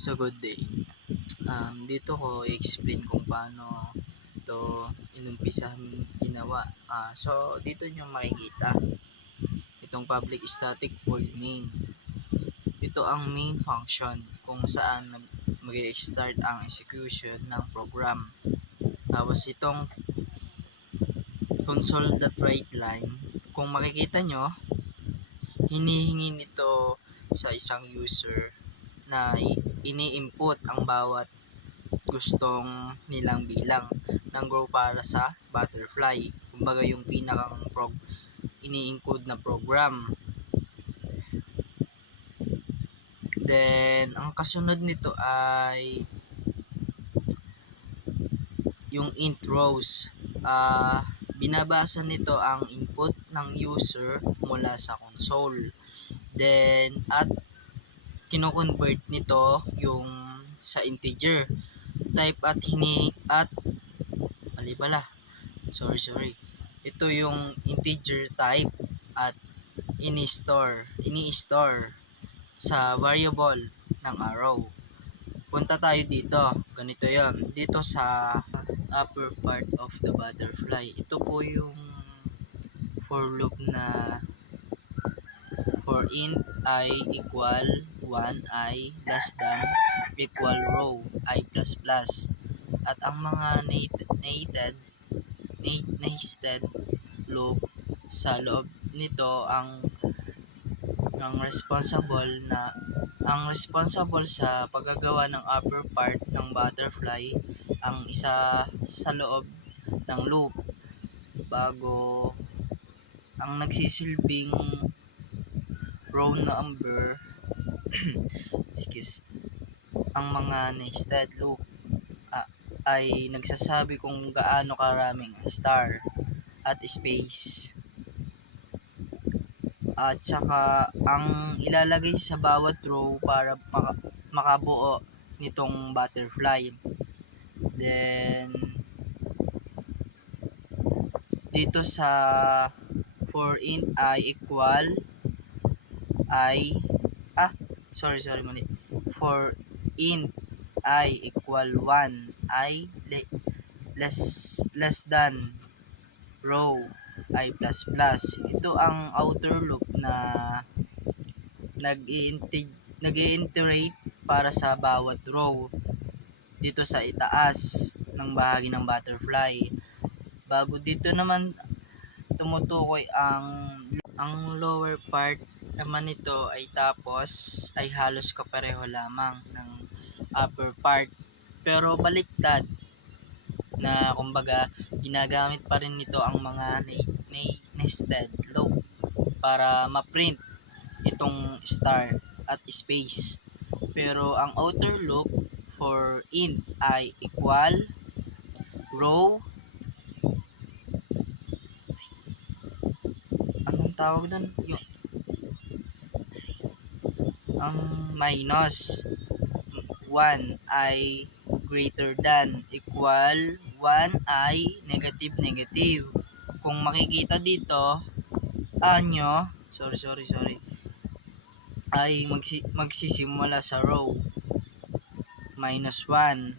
So good day. Dito ko i-explain kung paano ito inumpisahan ginawa. So dito nyo makikita itong public static void main. Ito ang main function kung saan mag-start ang execution ng program. Tapos itong console.writeLine, kung makikita nyo, hinihingi nito sa isang user na ini-input ang bawat gustong nilang bilang ng grow para sa butterfly. Kumbaga yung pinakang ini-encode na program. Then, ang kasunod nito ay yung int rows. Binabasa nito ang input ng user mula sa console. Then, at kino-convert nito yung sa integer type at mali pala. Sorry. Ito yung integer type at ini-store sa variable ng arrow. Punta tayo dito. Ganito 'yon. Dito sa upper part of the butterfly. Ito po yung for loop na for int I equal 1 I less than equal row I plus plus. At ang mga nested loop sa loob nito ang responsible sa paggagawa ng upper part ng butterfly ang isa sa loob ng loop bago ang nagsisilbing row number ang mga nested loop ay nagsasabi kung gaano karaming star at space at saka ang ilalagay sa bawat row para makabuo nitong butterfly. Then dito sa for int I equal mali. For int I equal 1 I less than row I plus plus. Ito ang outer loop na nag-i-iterate para sa bawat row dito sa itaas ng bahagi ng butterfly. Bago dito naman tumutukoy ang lower part naman nito ay halos kapareho lamang ng upper part. Pero baliktad na kumbaga ginagamit pa rin nito ang mga nested loop para ma-print itong star at space. Pero ang outer loop for int I equal row anong tawag doon? Ang minus 1 I greater than equal 1 I negative. Kung makikita dito, ay magsisimula sa row minus 1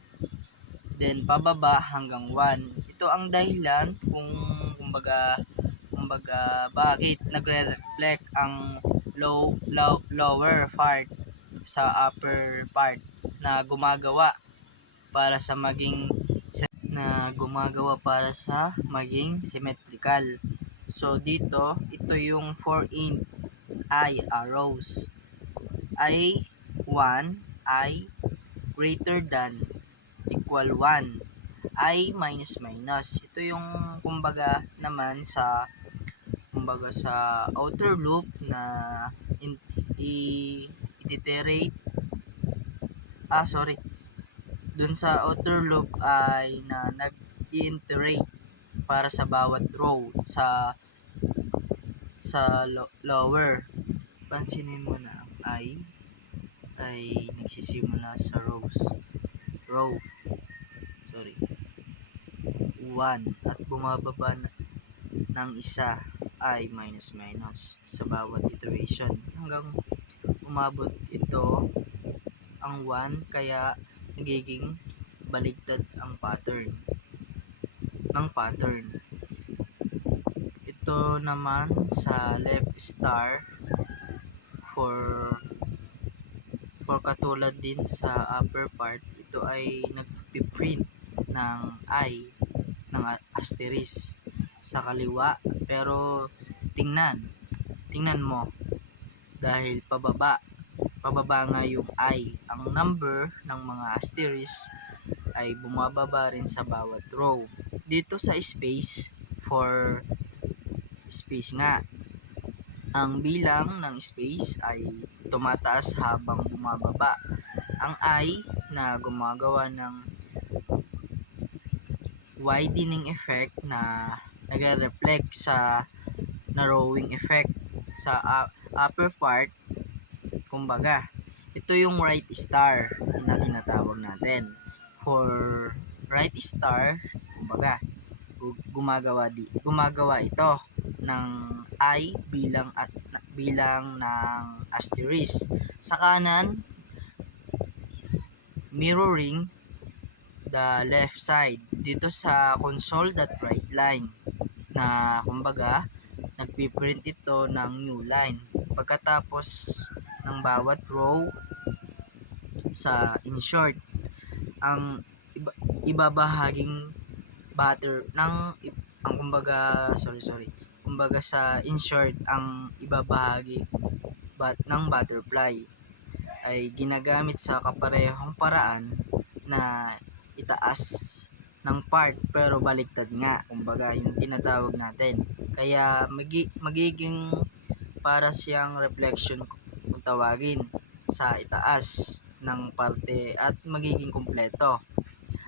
then pababa hanggang 1. Ito ang dahilan kung kumbaga bakit nagre-reflect ang lower part sa upper part na gumagawa para sa maging symmetrical. So dito, ito yung for int I arrows. I1 I greater than equal 1 I minus. Ito yung kumbaga sa outer loop na iterate dun sa outer loop ay na nag-iterate para sa bawat row sa lower. Pansinin mo na ang I ay nagsisimula sa row 1 at bumababa ng isa I minus sa bawat iteration hanggang umabot ito ang 1 kaya nagiging baligtad ang pattern ng pattern. Ito naman sa left star for katulad din sa upper part, ito ay nagpiprint ng I ng asterisk sa kaliwa, pero tingnan mo dahil pababa nga yung I, ang number ng mga asterisk ay bumababa rin sa bawat row. Dito sa space, for space nga, ang bilang ng space ay tumataas habang bumababa. Ang I na gumagawa ng widening effect na nagre-reflect sa narrowing effect sa upper part. Kumbaga, ito yung right star na tinatawag natin. For right star, kumbaga, gumagawa ito ng I bilang ng asterisk. Sa kanan, mirroring the left side dito sa console.writeLine na kumbaga nagpiprint ito ng new line pagkatapos ng bawat row. Sa insert, ang ibabahaging butter ng ang kumbaga sa insert, ang ibabahagi ng butterfly ay ginagamit sa kaparehong paraan na itaas ng part pero baliktad nga, kumbaga yung tinatawag natin. Kaya magiging para siyang reflection kung tawagin sa itaas ng parte at magiging kumpleto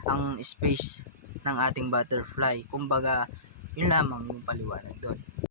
ang space ng ating butterfly. Kumbaga, yun lamang yung paliwanag doon.